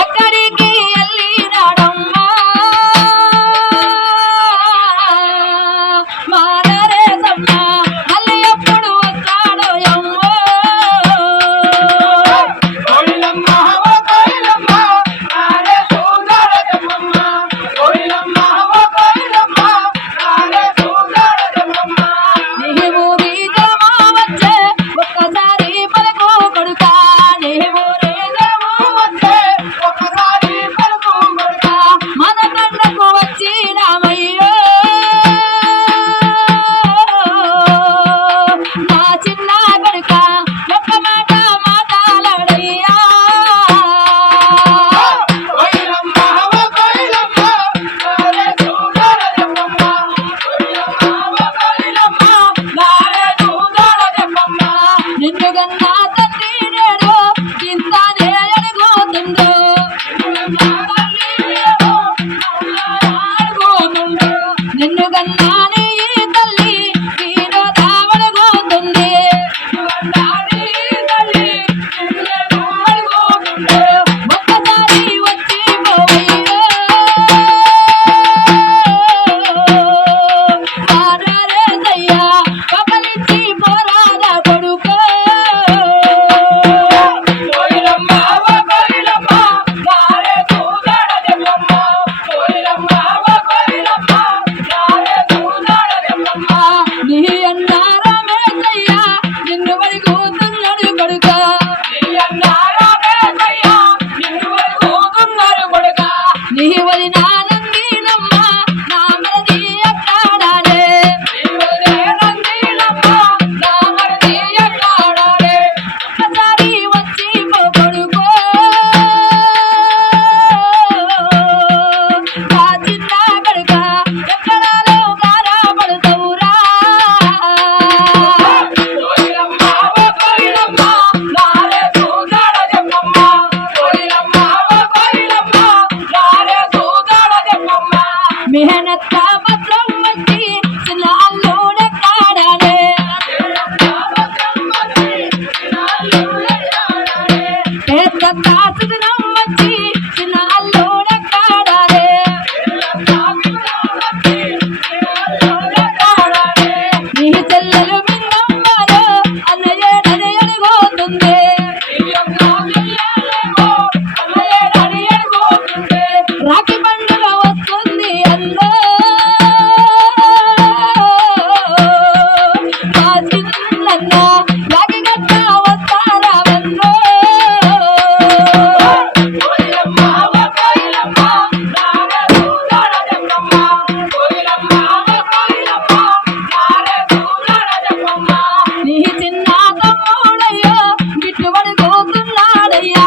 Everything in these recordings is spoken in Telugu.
ఎక్కడికి వెళ్ళినాడమ్మా మా నరేశమ్మ మళ్ళీ ఎప్పుడు వస్తాడో అమ్మో నీవు బీజమా వచ్చే ఒక్కసారి పలుకు కొడుకా నీవు మన కళ్ళకు వచ్చినామయ్యో నా చిన్న కొడుక ఒక్క మాట మాట్లాడయ్యా నిన్ను గన్నా తండ్రి నేడు చింతానే అడుగుతుందో నిన్ను గన్నా నీ తల్లి నీలో దావడగోతుంది ఒక్కసారి వచ్చి పోవయ్యో నరేశయ్యా కబలించి పోరాదా కొడుకో నీ అన్నా రమేశయ్యా నిన్ను వడుకుతున్నాడు కొడుక నీ వదిన నందినమ్మ నా మరది ఎక్కాడాలే ఒక్కసారి వచ్చి పో కొడుకో నా చిన్న కొడుక ఎక్కడాలో గారాపడతావురా మెహనత్ మాత్రం వచ్చి చిన్న అల్లుడెక్కాడాలే పెద్ద తాసుదినం వచ్చి చిన్న అల్లుడెక్కాడాలే నీ చెల్లెలు మిన్నమ్మలో అన్నయ్యడని అడిగోతుంది రాఖీ పండుగ వస్తుంది అల్లో నా చిన్నన్న రాఖీ గట్ట వస్తారా వల్లో నీ చిన్న తమ్ముడయ్యో గిట్టుబడి పోతున్నాడయ్యా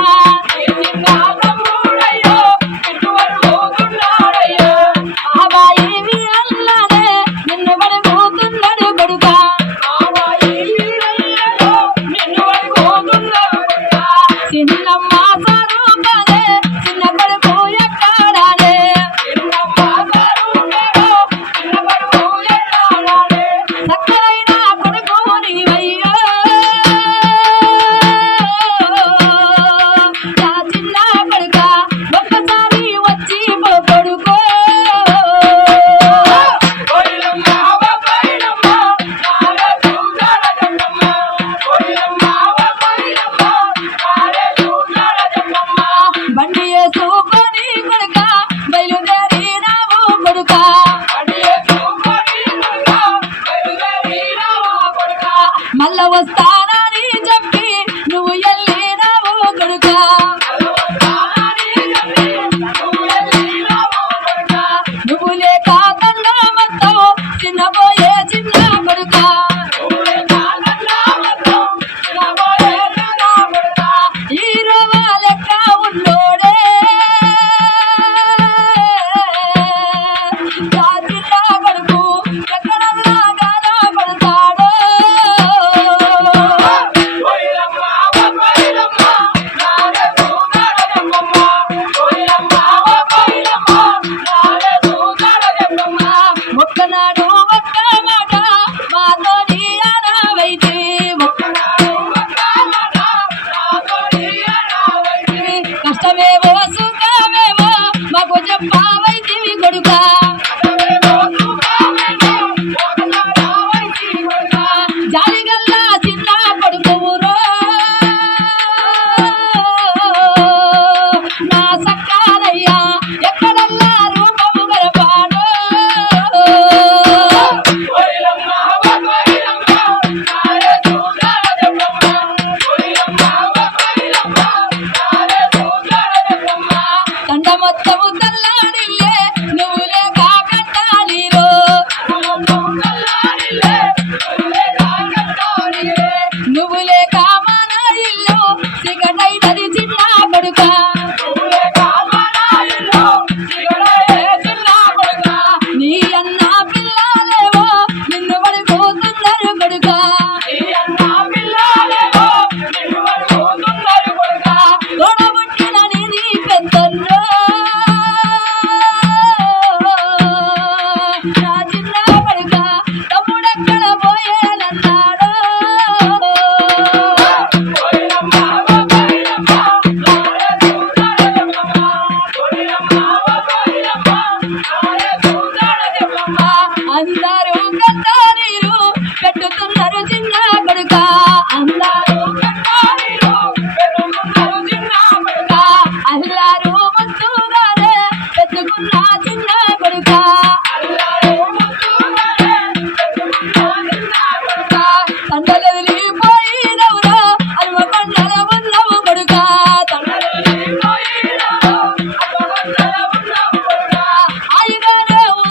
ఆబాయి అల్లానే నిన్ను పడిపోతున్నాడు కొడుక చిన్నమ్మ స్వరూపనే చిన్న కొడుకు ఎక్కాడాలే చక్కరైన కొడుకు నీవయ్యో నా చిన్న కొడుక ఒక్కసారి వచ్చి పో కొడుకో పావైతివి కొడుకా జాలిగల్లా చిన్న కొడుకురో నా సక్కాలయ్యా ఎక్కడల్లా రూపము గలపాడో కండ మొత్తము తల్లాడిల్లే నువ్వులే కాకంటాలిలో నువ్వులే కామన ఇల్లు సిగటైనది చిన్న కొడుక నీ అన్న పిల్లలేవో నిన్ను పడిపోతున్నారు కొడుక తోడబుట్టిన నీ పెద్దల్లో నా చిన్న కొడుక తమ్ముడెక్కడ పోయేనన్నాడో అందరూ గంట నీరు పెట్టుతున్నారు చిన్న